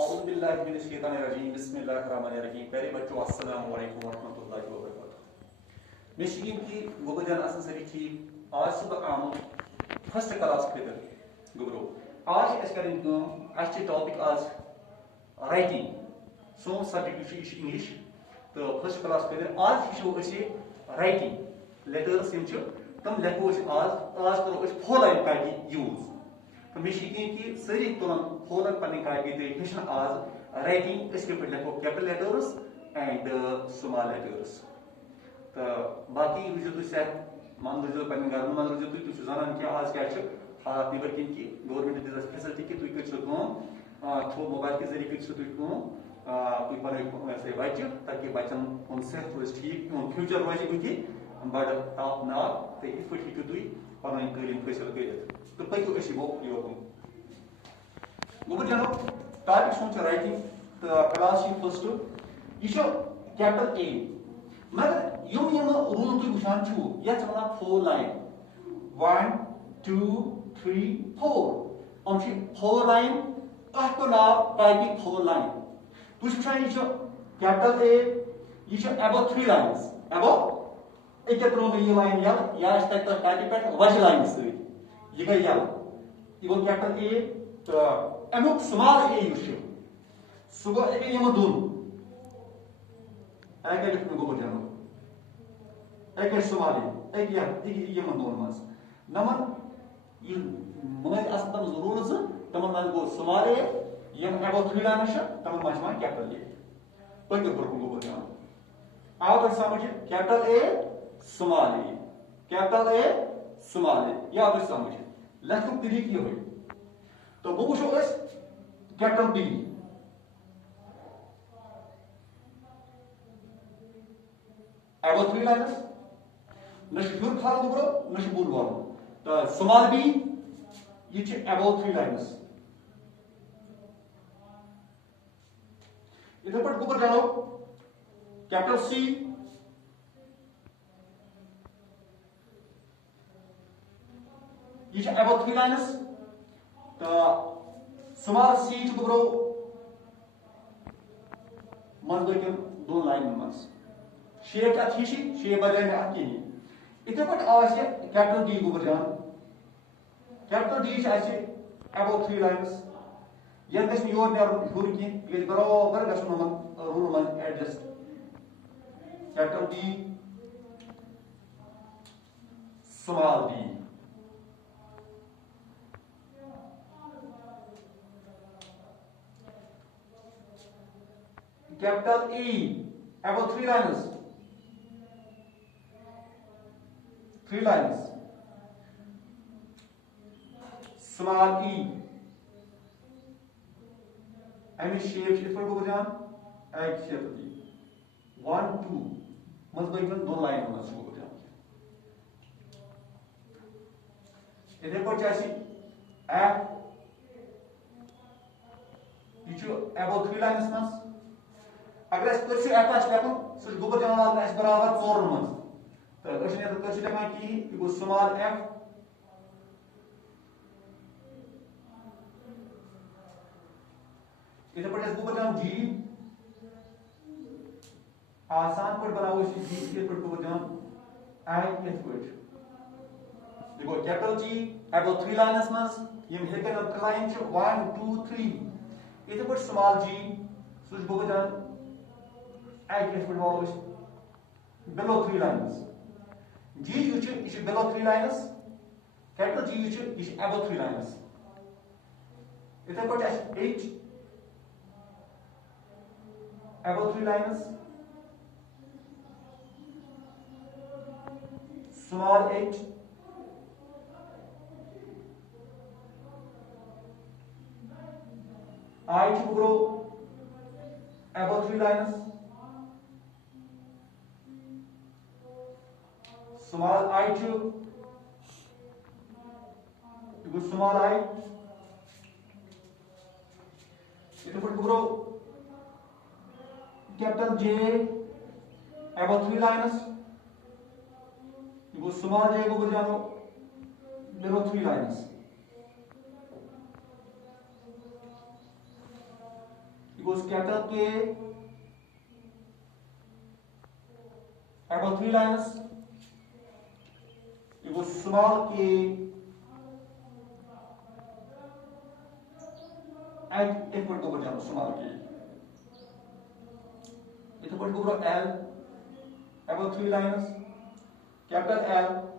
औज़ुबिल्लाहिमिनश्शैतानिर्रजीम बिस्मिल्लाहिर्रहमानिर्रहीम। प्यारे बच्चों, अस्सलाम वालेकुम वरहमतुल्लाहि वबरकातुहू। मे यकीन कि गोबर जान असन सभी ठीक। आज सुबह आम फर्स्ट क्लास खतर गोबरो आज अस कर टॉपिक आज राइटिंग। सोन सब्जेक्ट इंग्लिश तो फर्स्ट क्लास खतर आज वो राइटिंग लेटर्स तम लेखो आज करो फोर लाइन कापी यूज। तो मे यकीन कि सारी तुलन फोरन पन्नी कापी तो हेचन आज राइटिंग पे लेखो capital letters and small letters. तो बाकी रूजो तुम सेहत मन रूजो पे घर मन रूजो तुम जानान कि आज क्या हालात नबर कन कि गवर्नमेंट दिस फेसिलिटी कि तुम थ्रू मोबाइल के जरिए तुम पे बच्चे ताकि बच्चन सेहत रोज ठीक फ्यूचर रोज बड़ टॉप नाक तो इत पे हेकू तुम पन तलीम हासिल कर। तो पकू योकुन गोबर जानो टॉपिक सोच राइटिंग तो क्लास फर्स्ट यह कैपिटल ए मगर यम रूल तुम वुचान ये वन फोर लाइन 1 2 3 4 हम फोर लाइन अत को नाव टाइपिंग फोर लाइन तुम वुचान यह कैपिटल ए यह अबो 3 लाइन्स अबो एक त्रो यह लाइन यल या टाइपिंग पे वज लाइन सही यह गई यल यह गो कैपिटल ए तो अमुक स्मॉल ए सह गो यम दोन गोबर जानो एक स्मॉल ए यम दोन मज नमन मज तम रूल तम मज गो स्मॉल ए यम अबो 3 लाइन तम मज कैपिटल ए पकड़ गोबर जानो आव तुम समझ capital A small A capital A small A या तुम समझ लेखुक तरीक ये तो वो वो कैपिटल बी अबो 3 लाइन्स न हूर खाल गोबरो न बोल वाल तो स्मॉल बी ये अबो 3 लाइन्स इधर पर गोबर जानो कैपिटल सी ये अबो 3 लाइन्स तो स्मॉल सी गोबरो मज गई दोन लाइन मज शेप अत शेप बदल मे अत कहें इथे पे कैपिटल डी गोबर जान कैपिटल डी अबो 3 लाइन्स ये योर नुन हूर कह ये बराबर गन रूल मन adjust capital D small D capital E above 3 lines 3 lines small e अमी शेप इत पे गोबर जान एक शेप दी 1 2 मज गई दो लाइन मज गोबर जान इधर पर एफ ये above 3 lines मज अगर कर्सु एफ लेखन सह गोबर जान बराबर 4 मज तो कर्सु लेखान कहीं यह गो स्मॉल एफ इधर पे गोबर जान जी आसान पे बनाओ जी पे गोबर जान आई पे यह गो कैपिटल जी अबो 3 लाइन्स मज यम हेकन लाइन 1 2 3 इधर पे स्मॉल जी सह गोबर जान below 3 lines G is below 3 lines capital G is above 3 lines इधर पर H above 3 lines small h I to grow above 3 lines small I to small I it would grow capital J above 3 lines you go small J go jano below 3 lines it goes capital K above 3 lines, it goes small k and it would go down small k. It would go to L above 3 lines, capital L,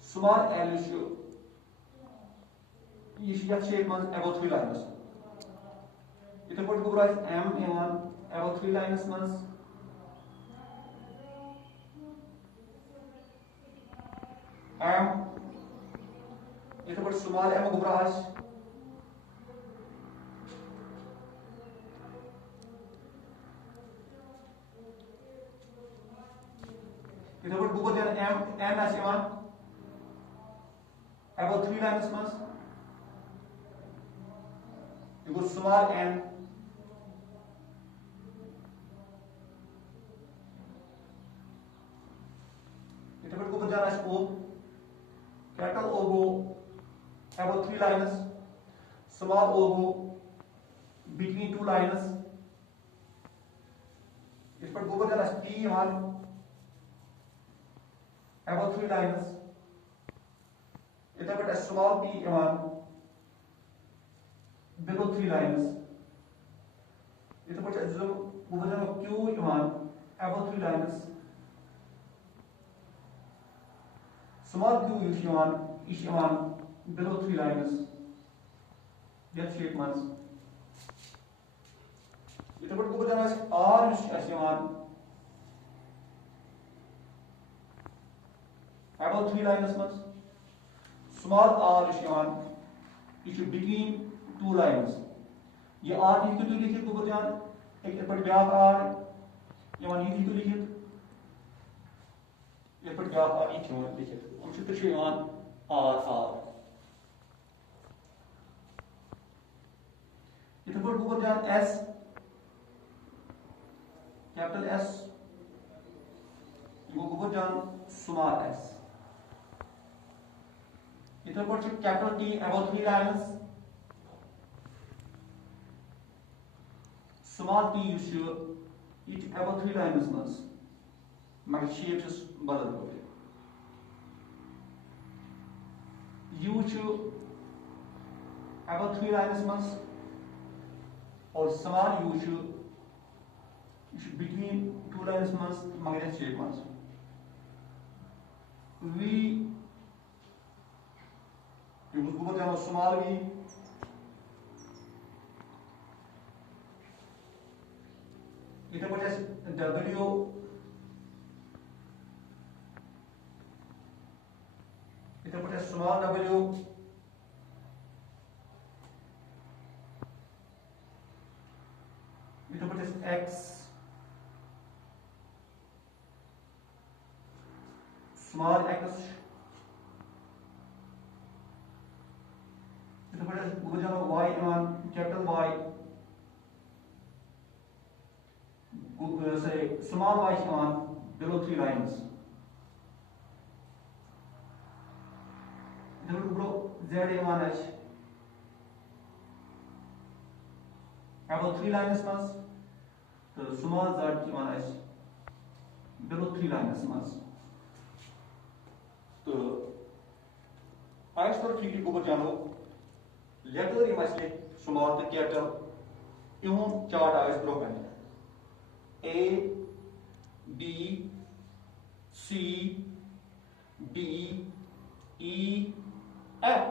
small l issue. You should have shape above 3 lines. It would go as M in above 3 lines months. M. It would small m brush. It would go then M as above 3 lines months. It goes small n. It would go down as O. Capital O go above 3 lines. Small O go between 2 lines. It would go down as P above 3 lines. It would a small p below 3 lines. It would a q above 3 lines. Small q is below 3 lines. That shape months. It would go as R as above 3 lines months. Small r is between 2 lines. ये r लिखित तो लिखित को बजान एक पर व्याप r यहाँ लिखित तो लिखित ये पर व्याप r एक यहाँ लिखित हम चित्र से यहाँ r ये पर को बजान s capital S ये को बजान small s it will put capital T above 3 lines, small t you should it above 3 lines months. My shape is bother. You should above 3 lines months or small you should between 2 lines months. My shape months. We you will go small v. It will as W. It will as small w. It will as x. Small x. Y capital Y say small y below 3 lines. Then we go Z H above 3 lines mas the small z H below 3 lines mas तो आज पर ठीक को बचानो letter you must like small the capital you chart is broken A B C D E F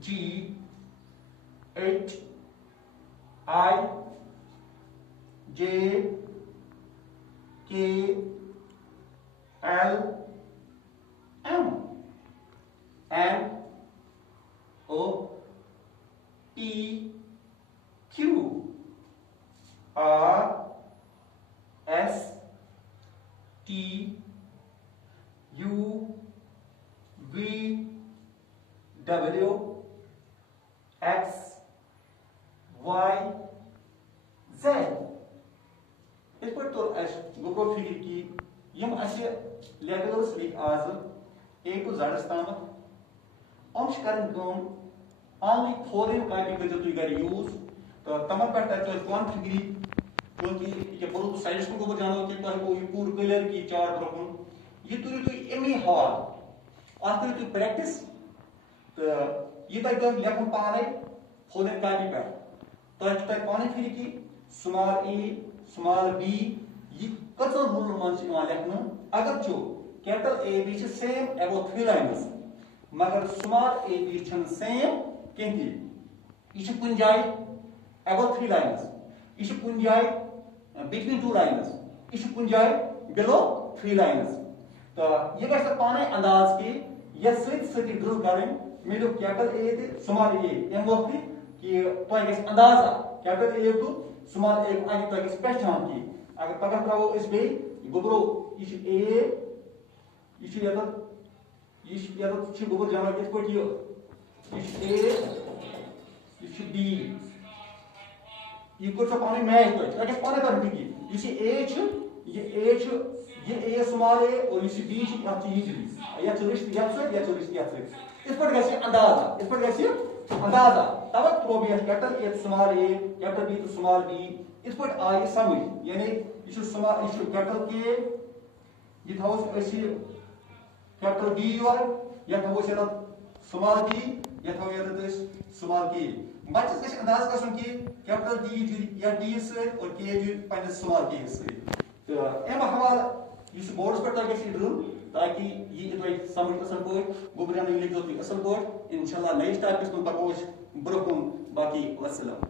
G H I J K L M N O P Q R S T U V W X Y Z इस पर तो गोब्रो figure की यम असे letters लिख आज A to Z Tamat अंश करन कम only foreign copy कर जो तुई कर यूज तो तमन पर तक कॉन्फिगरी क्योंकि ये बोलो तो साइंस को गोबर जानो कि तो ये पूरा क्लियर की चार्ट रखूं ये तो एमी हवाल आखिर तो प्रैक्टिस तो ये तो लेखन पाने खोदन कापी पर तो पाने फिर की स्मॉल ए स्मॉल बी ये कचर रूल मन लेखन अगर चो कैपिटल ए बी सेम एबो 3 लाइन्स मगर स्मॉल ए बी सेम कहीं ये कुन जाए एबो 3 लाइन्स ये कुन जाए बिटवीन 2 लाइन्स ये कुन जाए बिलो 3 लाइन्स तो ये गए पाने अंदाज की ये सती ड्रिल करें मेरे कैपिटल ए थे स्मॉल ए एम वक्त कि तो ये अंदाजा कैपिटल ए तो स्मॉल ए आगे तो ये पहचान की अगर पकड़ का वो इस बे गोबरो ये ए ये गोबर जाना किस को ये ए ये बी ये कुछ पाने मैच तो क्या पाने कर दी ये ए स्मॉल ए और ये बी या इस पर कैसे अंदाजा तब त्रोबियत capital A small A capital B तो स्मॉल बी इस पर आई समझ यानी ये स्मॉल ये कैपिटल के ये था कैपिटल बी और या था स्मॉल बी या था स्मॉल के बच्चस गछ अंदाज गछन कि कैपिटल डी या डी से और के जी पने स्मॉल के से तो एम हवाला इस बोर्ड्स पर तक गछ ड्रिल ताकि ये तो समझ असल पो गोबरन लिख दो असल पो इंशाल्लाह नेक्स्ट टाइप में पको ब्रोकन बाकी वस्सलाम।